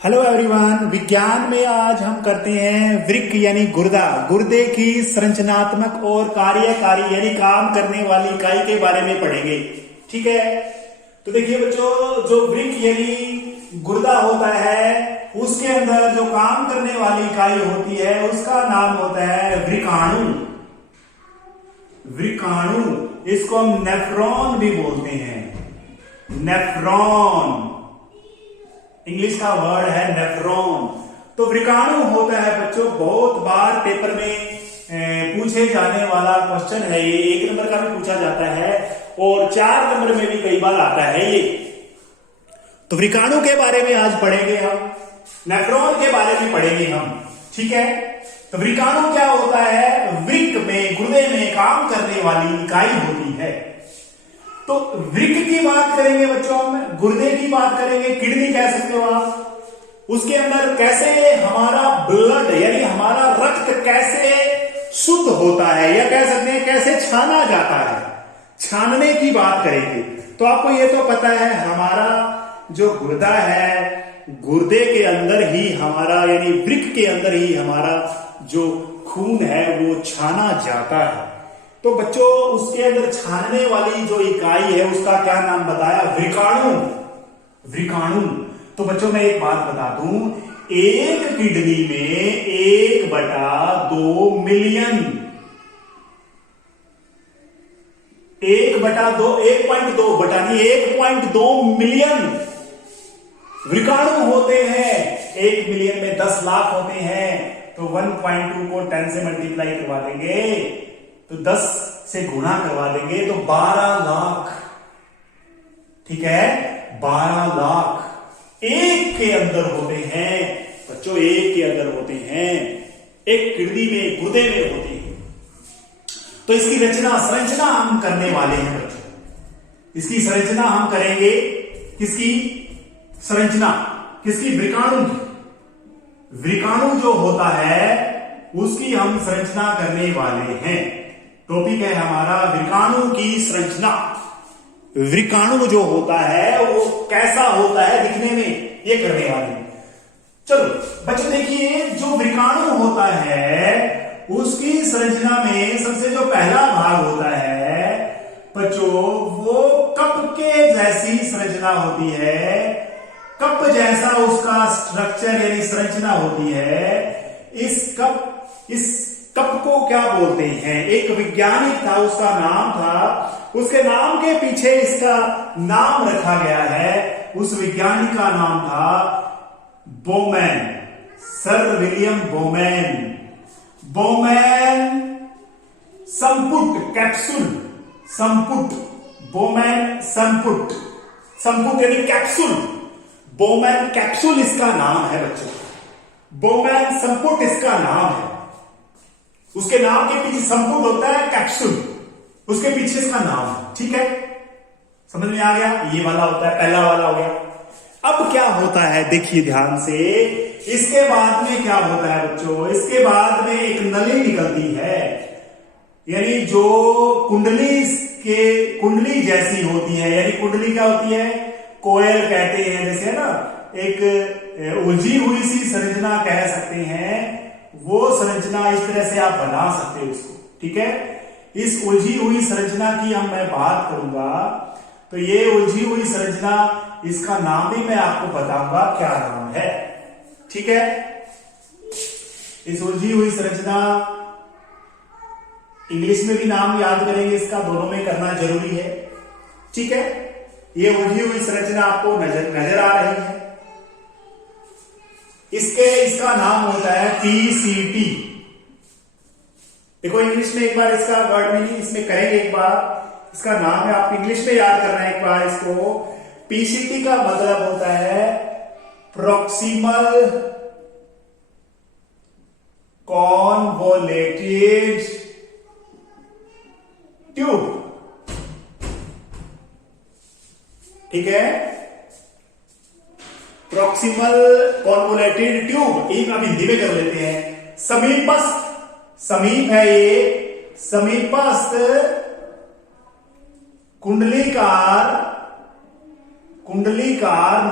Hello everyone. विज्ञान में आज हम करते हैं वृक्क यानी गुर्दा, गुर्दे की संरचनात्मक और कार्यकारी यानी काम करने वाली इकाई के बारे में पढ़ेंगे। ठीक है, तो देखिए बच्चों, जो वृक्क यानी गुर्दा होता है उसके अंदर जो काम करने वाली इकाई होती है उसका नाम होता है वृकाणु। वृकाणु, इसको हम नेफ्रॉन भी बोलते हैं। नेफ्रॉन इंग्लिश का वर्ड है नेफ्रॉन। तो वृकाणु होता है बच्चों, बहुत बार पेपर में पूछे जाने वाला क्वेश्चन है ये। 1 नंबर का भी पूछा जाता है और 4 नंबर में भी कई बार आता है ये। तो वृकाणु के बारे में आज पढ़ेंगे हम, नेफ्रॉन के बारे में पढ़ेंगे हम। ठीक है, तो वृकाणु क्या होता है? वृक्क में, गुर्दे में काम करने वाली इकाई होती है। तो वृक्क की बात करेंगे बच्चों, हम गुर्दे की बात करेंगे, किडनी कह सकते हो आप। उसके अंदर कैसे हमारा ब्लड यानी हमारा रक्त कैसे शुद्ध होता है, या कह सकते हैं कैसे छाना जाता है, छानने की बात करेंगे। तो आपको ये तो पता है हमारा जो गुर्दा है, गुर्दे के अंदर ही हमारा यानी वृक्क के अंदर ही हमारा जो खून है वो छाना जाता है। तो बच्चों, उसके अंदर छानने वाली जो इकाई है उसका क्या नाम बताया? वृकाणु। वृकाणु। तो बच्चों मैं एक बात बता दूं, एक किडनी में 1/2 मिलियन, 1.2 मिलियन वृकाणु होते हैं। 1 मिलियन में 10 लाख होते हैं, तो 1.2 को 10 से मल्टीप्लाई करवा देंगे तो 10 से गुणा करवा देंगे तो 12 लाख। ठीक है, 12 लाख एक के अंदर होते हैं बच्चों, एक के अंदर होते हैं, एक किडनी में, गुर्दे में होती है। तो इसकी संरचना हम करने वाले हैं बच्चों। इसकी संरचना हम करेंगे, किसकी संरचना? किसकी? वृकाणु की। वृकाणु जो होता है उसकी हम संरचना करने वाले हैं। टॉपिक है हमारा वृकाणु की संरचना। वृकाणु जो होता है वो कैसा होता है दिखने में, ये करने वाले। चलो बच्चों देखिए, जो वृकाणु होता है उसकी संरचना में सबसे जो पहला भाग होता है बच्चों, वो कप के जैसी संरचना होती है। कप जैसा उसका स्ट्रक्चर यानी संरचना होती है। इस कप को क्या बोलते हैं? एक वैज्ञानिक था, उसका नाम था, उसके नाम के पीछे इसका नाम रखा गया है। उस वैज्ञानिक का नाम था Bowman, sir William Bowman. Bowman संपुट कैप्सूल, संपुट, बोमैन संपुट, संपुट यानी कैप्सूल, बोमैन कैप्सूल इसका नाम है बच्चों। बोमैन संपुट इसका नाम है। उसके नाम के पीछे संपुट होता है, कैप्सूल उसके पीछे इसका नाम है। ठीक है, समझ में आ गया? ये वाला होता है, पहला वाला हो गया। अब क्या होता है देखिए ध्यान से, इसके बाद में क्या होता है बच्चों? इसके बाद में एक नली निकलती है, यानी जो कुंडली जैसी होती है। यानी कुंडली क्या होती है? कोयल कहते हैं, जैसे ना एक उलझी हुई सी संरचना कह सकते हैं। वो संरचना इस तरह से आप बना सकते हो उसको। ठीक है, इस उलझी हुई संरचना की मैं बात करूंगा, तो ये उलझी हुई संरचना, इसका नाम भी मैं आपको बताऊंगा क्या नाम है। ठीक है, इस उलझी हुई संरचना, इंग्लिश में भी नाम याद करेंगे इसका, दोनों में करना जरूरी है। ठीक है, ये उलझी हुई संरचना आपको नजर आ रही है। इसका नाम होता है पीसीटी। देखो इंग्लिश में एक बार इसका वर्ड मीनिंग इसमें करेंगे, एक बार इसका नाम है, आप इंग्लिश में याद करना है एक बार इसको। पीसीटी का मतलब होता है प्रॉक्सिमल कॉन्वोलेटेड ट्यूब। ठीक है, प्रॉक्सिमल कॉन्वोलेटेड ट्यूब, एक अब हिंदी में कर लेते हैं। समीपस्थ, समीप है ये, समीपस्थ कुंडलीकार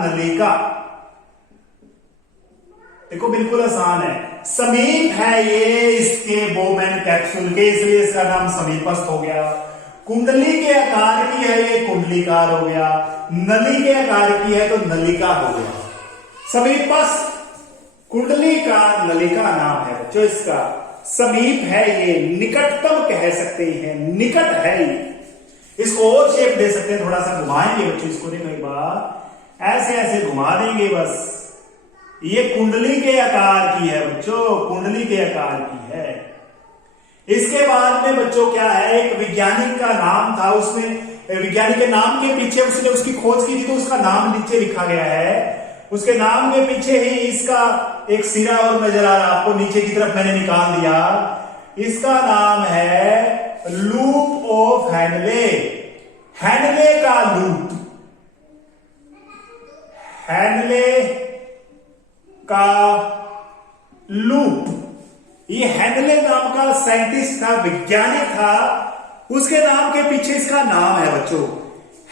नलिका, देखो बिल्कुल आसान है, समीप है ये इसके बोमेन कैप्सूल के, इसलिए इसका नाम समीपस्थ हो गया। कुंडली के आकार की है ये कुंडलीकार हो गया, नली के आकार की है तो नलिका हो गया। समीपस्थ कुंडलीकार नलिका नाम है बच्चों इसका। समीप है ये, निकटतम कह सकते हैं, निकट है ये। इसको और शेप दे सकते हैं, थोड़ा सा घुमाएंगे बच्चों इसको, देखो एक बार ऐसे ऐसे घुमा देंगे बस। ये कुंडली के आकार की है बच्चों, कुंडली के आकार की है। इसके बाद में बच्चों क्या है, एक वैज्ञानिक का नाम था, उसने वैज्ञानिक के नाम के पीछे उसने उसकी खोज की थी तो उसका नाम नीचे लिखा गया है। उसके नाम के पीछे ही इसका एक सिरा और नजर आ रहा, आपको नीचे की तरफ मैंने निकाल दिया। इसका नाम है लूप ऑफ हैनले, हैनले का लूप, हैनले का लूप। ये हैनले नाम का साइंटिस्ट था, वैज्ञानिक था, उसके नाम के पीछे इसका नाम है बच्चों,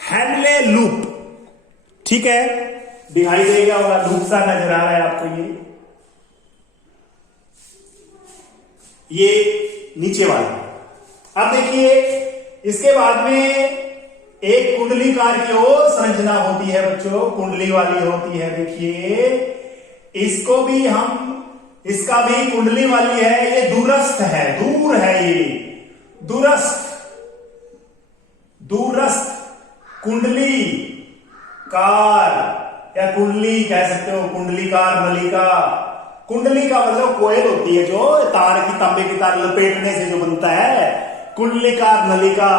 हैनले लूप। ठीक है, दिखाई देगा होगा, लूप सा नजर आ रहा है आपको ये नीचे वाला। अब देखिए इसके बाद में एक कुंडलीकार की और संरचना होती है बच्चों, कुंडली वाली होती है। देखिए इसको भी हम, इसका भी कुंडली वाली है, ये दूरस्थ है, दूर है ये, दूरस्थ, दूरस्थ कुंडली कार या कुंडली कह सकते हो, कुंडलीकार नलिका। कुंडली का मतलब कोयल होती है जो तार की, तांबे की तार लपेटने से जो बनता है, कुंडलीकार नलिका।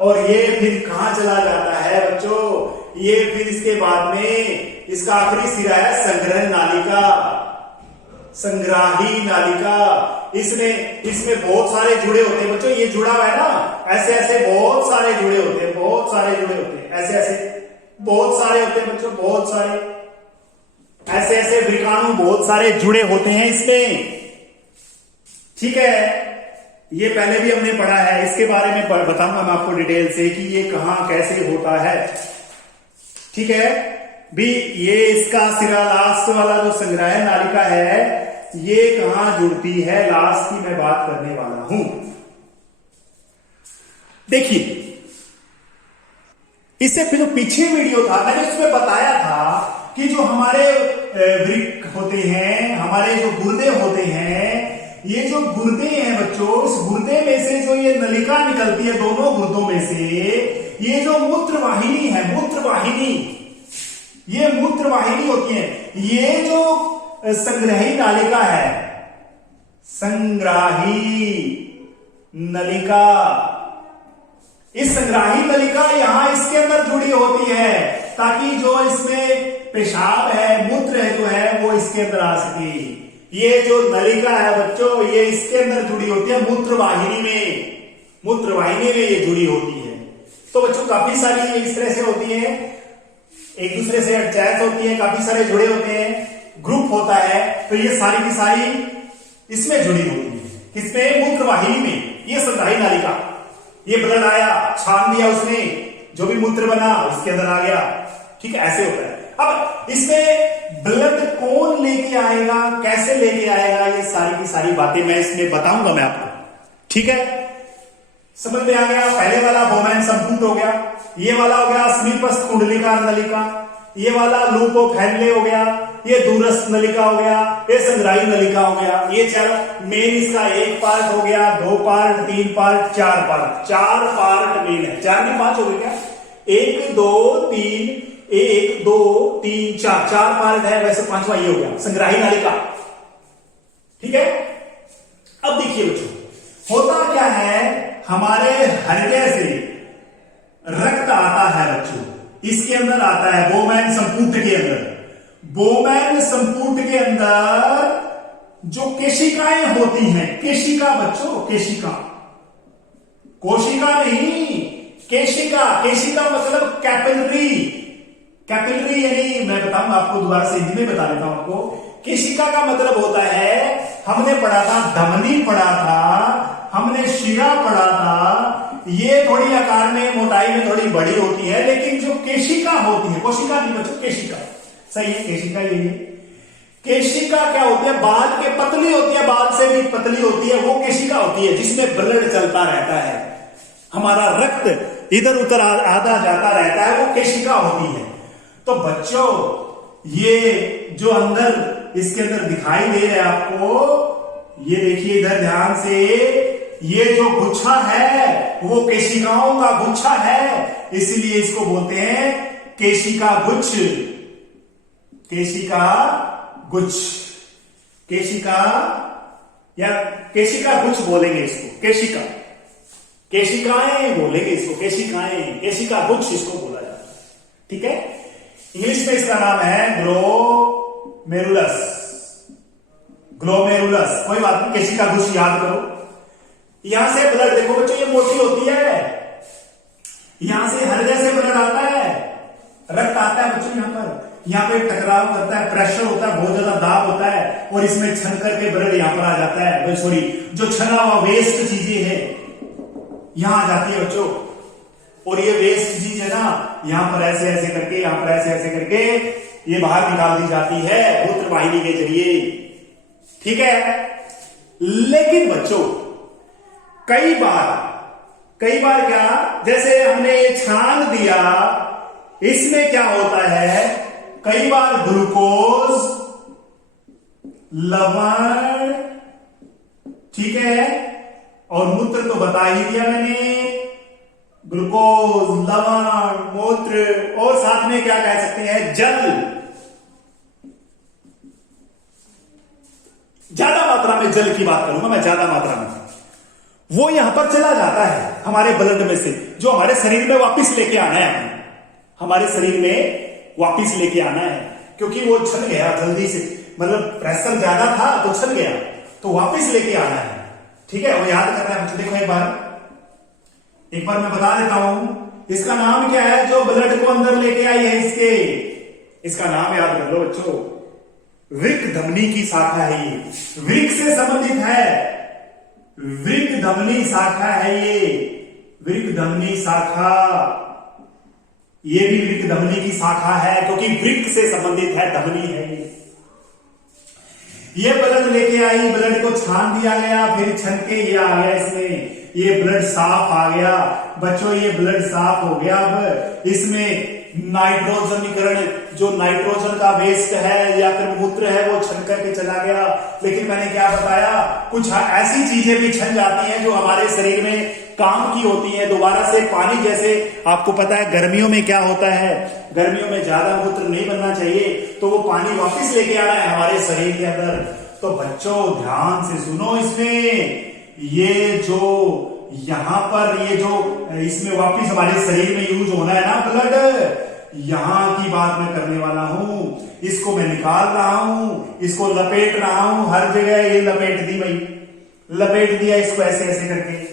और ये फिर कहां चला जाता है बच्चों, ये फिर इसके बाद में इसका आखिरी सिरा है संग्रह नालिका, संग्राही नालिका। इसमें बहुत सारे जुड़े होते हैं बच्चों, ये जुड़ा हुआ है ना, ऐसे ऐसे बहुत सारे जुड़े होते हैं, बहुत सारे जुड़े होते हैं, ऐसे ऐसे बहुत सारे होते हैं बच्चों, बहुत सारे ऐसे ऐसे विकाणु बहुत सारे जुड़े होते हैं इसमें। ठीक है, ये पहले भी हमने पढ़ा है, इसके बारे में बताऊंगा मैं आपको डिटेल से कि ये कहां कैसे होता है। ठीक है भी, ये इसका सिरा लास्ट वाला जो संग्रह नालिका है, ये कहां जुड़ती है, लास्ट की मैं बात करने वाला हूं। देखिए इससे फिर जो पीछे वीडियो था मैंने उसमें बताया था कि जो हमारे वृक्क होते हैं, हमारे जो गुर्दे होते हैं, ये जो गुर्दे हैं बच्चों, इस गुर्दे में से जो ये नलिका निकलती है, दोनों गुर्दों में से ये जो मूत्रवाहिनी है, मूत्रवाहिनी, ये मूत्रवाहिनी होती है। ये जो संग्राही नालिका है, संग्राही नलिका, इस संग्राही नलिका यहां इसके अंदर जुड़ी होती है ताकि जो इसमें पेशाब है, मूत्र है जो है वो इसके अंदर आ सके। ये जो नलिका है बच्चों, ये इसके अंदर जुड़ी होती है मूत्रवाहिनी में, मूत्रवाहिनी में ये जुड़ी होती है। तो बच्चों काफी सारी इस तरह से होती है, एक दूसरे से अटैच होती है, काफी सारे जुड़े होते हैं, ग्रुप होता है। तो ये सारी की सारी इसमें जुड़ी होती है, किसमें, मूत्रवाहिनी में। ये संग्राही नालिका, ये ब्लड आया, छान दिया उसने, जो भी मूत्र बना उसके अंदर आ गया। ठीक है, ऐसे होता है। अब इसमें ब्लड कौन लेके आएगा, कैसे लेके आएगा, ये सारी की सारी बातें मैं इसमें बताऊंगा मैं आपको। ठीक है, समझ में आ गया। पहले वाला बोमेन संपूर्ण हो गया, ये वाला हो गया समीपस्थ कुंडलीकार नलिका, ये वाला लूप ऑफ हैनले हो गया, ये दूरस्थ नलिका हो गया, ये संग्राही नलिका हो गया। ये चार मेन, इसका एक पार्ट हो गया, 2 part, 3 part, 4 part, 4 part main है। 4 नहीं 5 हो गए क्या, 1 2 3, 1 2 3 4, 4 पार्ट है, वैसे 5वां ये हो गया संग्राही नालिका। ठीक है, अब देखिए बच्चों होता क्या है, हमारे हृदय से रक्त आता है बच्चों, इसके अंदर आता है बोमेन संपुट के अंदर। बोमेन संपुट के अंदर जो केशिकाएं होती हैं, केशिका बच्चों, केशिका, कोशिका नहीं, केशिका। केशिका मतलब कैपिलरी, कैपिलरी यानी मैं बताऊंगा आपको, दोबारा से हिंदी में बता देता हूं आपको। केशिका का मतलब होता है, हमने पढ़ा था धमनी, पढ़ा था हमने, शिरा पढ़ा था। ये थोड़ी आकार में, मोटाई में थोड़ी बड़ी होती है, लेकिन जो केशिका होती है, कोशिका नहीं बच्चों, केशिका, सही है, केशिका यही है। केशिका क्या होती है, बाल के पतली होती है, बाल से भी पतली होती है, वो केशिका होती है जिसमें ब्लड चलता रहता है, हमारा रक्त इधर उधर आधा जाता रहता है, वो केशिका होती है। तो बच्चों ये जो अंदर इसके अंदर दिखाई दे रहा है आपको, ये देखिए इधर ध्यान से, ये जो गुच्छा है वो केशिकाओं का गुच्छा है, इसलिए इसको बोलते हैं केशिका गुच्छ, केशिका गुच्छ, केशिका या केशिका गुच्छ बोलेंगे इसको, केशिका, केशिकाएं बोलेंगे इसको, केशिकाएं, केशिका गुच्छ इसको बोला जाता है। ठीक है, इंग्लिश में इसका नाम है ग्लोमेरुलस, ग्लोमेरुलस, कोई बात नहीं, केशिका गुच्छ याद करो। यहां से ब्लड देखो बच्चों, ये मोटी होती है, यहां से हृदय से ब्लड आता है, रक्त आता है बच्चों, यहाँ पे टकराव करता है, प्रेशर होता है, बहुत ज्यादा दाब होता है, और इसमें छन करके ब्लड यहां पर आ जाता है, सॉरी जो छना हुआ वेस्ट चीजें है यहां आ जाती है बच्चों, और ये वेस्ट चीज है ना, यहां पर ऐसे ऐसे करके, यहां पर ऐसे ऐसे करके ये बाहर निकाल दी जाती है मूत्र वाहिनी के जरिए। ठीक है, लेकिन बच्चों कई बार क्या, जैसे हमने ये छान दिया, इसमें क्या होता है, कई बार ग्लूकोज, लवण, ठीक है, और मूत्र तो बता ही दिया मैंने, ग्लूकोज, लवण, मूत्र, और साथ में क्या कह सकते हैं, जल, ज्यादा मात्रा में जल की बात करूंगा मैं, ज्यादा मात्रा में वो यहां पर चला जाता है हमारे ब्लड में से, जो हमारे शरीर में वापस लेके आना है, हमारे शरीर में वापस लेके आना है, क्योंकि वो छन गया जल्दी से, मतलब प्रेशर ज्यादा था तो छन गया, तो वापस लेके आना है। ठीक है, वो याद करना है बच्चों। देखो एक बार मैं बता देता हूं, इसका नाम क्या है जो ब्लड को अंदर लेके आई है, इसका नाम याद कर लो बच्चों, वृक्क धमनी की शाखा है ये, वृक्क से संबंधित है, वृक्क धमनी शाखा है ये, वृक्क धमनी शाखा, ये भी वृक्क धमनी की शाखा है, क्योंकि वृक्क से संबंधित है, धमनी है ये ब्लड लेके आई, ब्लड को छान दिया गया, फिर छन के ये आ गया, इसमें ये ब्लड साफ आ गया बच्चों, ये ब्लड साफ हो गया। अब इसमें नाइट्रोजनीकरण, जो नाइट्रोजन का वेस्ट है या फिर मूत्र है, वो छन करके चला गया। लेकिन मैंने क्या बताया, कुछ ऐसी चीजें भी छन जाती हैं जो हमारे शरीर में काम की होती है दोबारा से, पानी जैसे आपको पता है गर्मियों में क्या होता है, गर्मियों में ज्यादा मूत्र नहीं बनना चाहिए, तो वो पानी वापस लेके आना है हमारे शरीर के अंदर। तो बच्चों ध्यान से सुनो, इसमें ये जो यहां पर ये जो इसमें वापस हमारे शरीर में यूज होना है ना ब्लड, यहां की बात मैं करने वाला हूं, इसको मैं निकाल रहा हूं, इसको लपेट रहा हूं, हर जगह ये लपेट दी भाई, लपेट दिया इसको ऐसे ऐसे करके।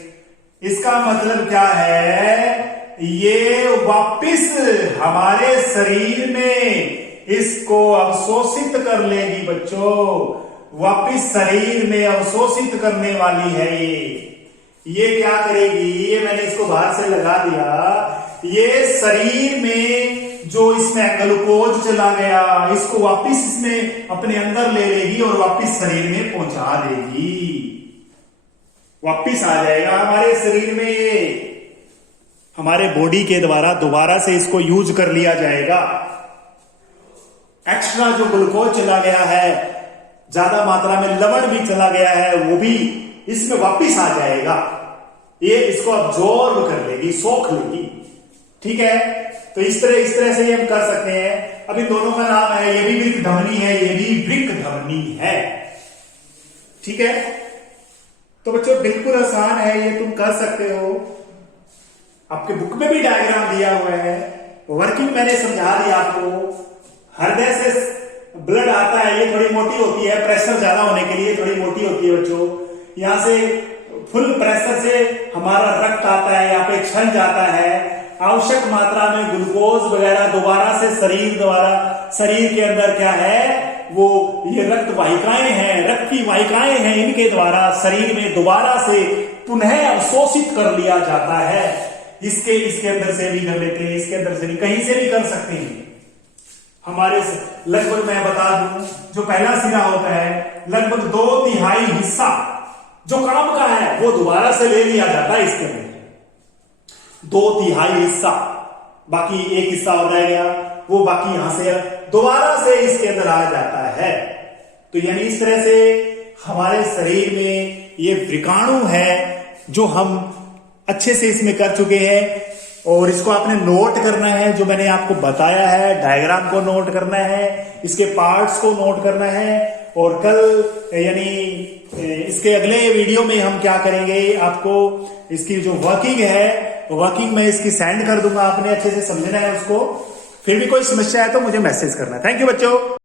इसका मतलब क्या है, ये वापिस हमारे शरीर में इसको अवशोषित कर लेगी बच्चों, वापिस शरीर में अवशोषित करने वाली है ये क्या करेगी, ये मैंने इसको बाहर से लगा दिया, ये शरीर में जो इसमें ग्लूकोज चला गया, इसको वापिस इसमें अपने अंदर ले लेगी और वापिस शरीर में पहुंचा देगी, वापिस आ जाएगा हमारे शरीर में, ये हमारे बॉडी के द्वारा दोबारा से इसको यूज कर लिया जाएगा। एक्स्ट्रा जो ग्लूकोज चला गया है, ज्यादा मात्रा में लवण भी चला गया है, वो भी इसमें वापिस आ जाएगा, ये इसको अब्जॉर्ब कर लेगी, सोख लेगी। ठीक है, तो इस तरह से ये हम कर सकते हैं। अब इन दोनों का नाम है, ये भी वृक्क धमनी है, ये भी वृक्क धमनी है। ठीक है, तो बच्चों बिल्कुल आसान है, ये तुम कर सकते हो, आपके बुक में भी डायग्राम दिया हुआ है, वर्किंग मैंने समझा दिया आपको। हृदय से ब्लड आता है, ये थोड़ी मोटी होती है, प्रेशर ज्यादा होने के लिए थोड़ी मोटी होती है बच्चों। यहां से फुल प्रेशर से हमारा रक्त आता है, यहाँ पे छन जाता है, आवश्यक मात्रा में ग्लूकोज वगैरह दोबारा से शरीर के अंदर क्या है, वो ये रक्त वाहिकाएं हैं, रक्त की वाहिकाएं हैं, इनके द्वारा शरीर में दोबारा से पुनः अवशोषित कर लिया जाता है। इसके अंदर से भी कर लेते हैं, इसके अंदर से भी, कहीं से भी कर सकते हैं। हमारे लगभग मैं बता दूं, जो पहला सिरा होता है लगभग 2/3 हिस्सा जो काम का है वो दोबारा से ले लिया जाता है इसके अंदर। 2/3 हिस्सा, बाकी एक हिस्सा हो जाएगा वो बाकी यहां से दोबारा से इसके अंदर आ जाता है। तो यानी इस तरह से हमारे शरीर में ये विषाणु है जो हम अच्छे से इसमें कर चुके हैं, और इसको आपने नोट करना है जो मैंने आपको बताया है, डायग्राम को नोट करना है, इसके पार्ट्स को नोट करना है। और कल यानी इसके अगले वीडियो में हम क्या करेंगे, आपको इसकी जो वर्किंग है वर्किंग में इसकी सेंड कर दूंगा, आपने अच्छे से समझना है उसको। फिर भी कोई समस्या है तो मुझे मैसेज करना है। थैंक यू बच्चों।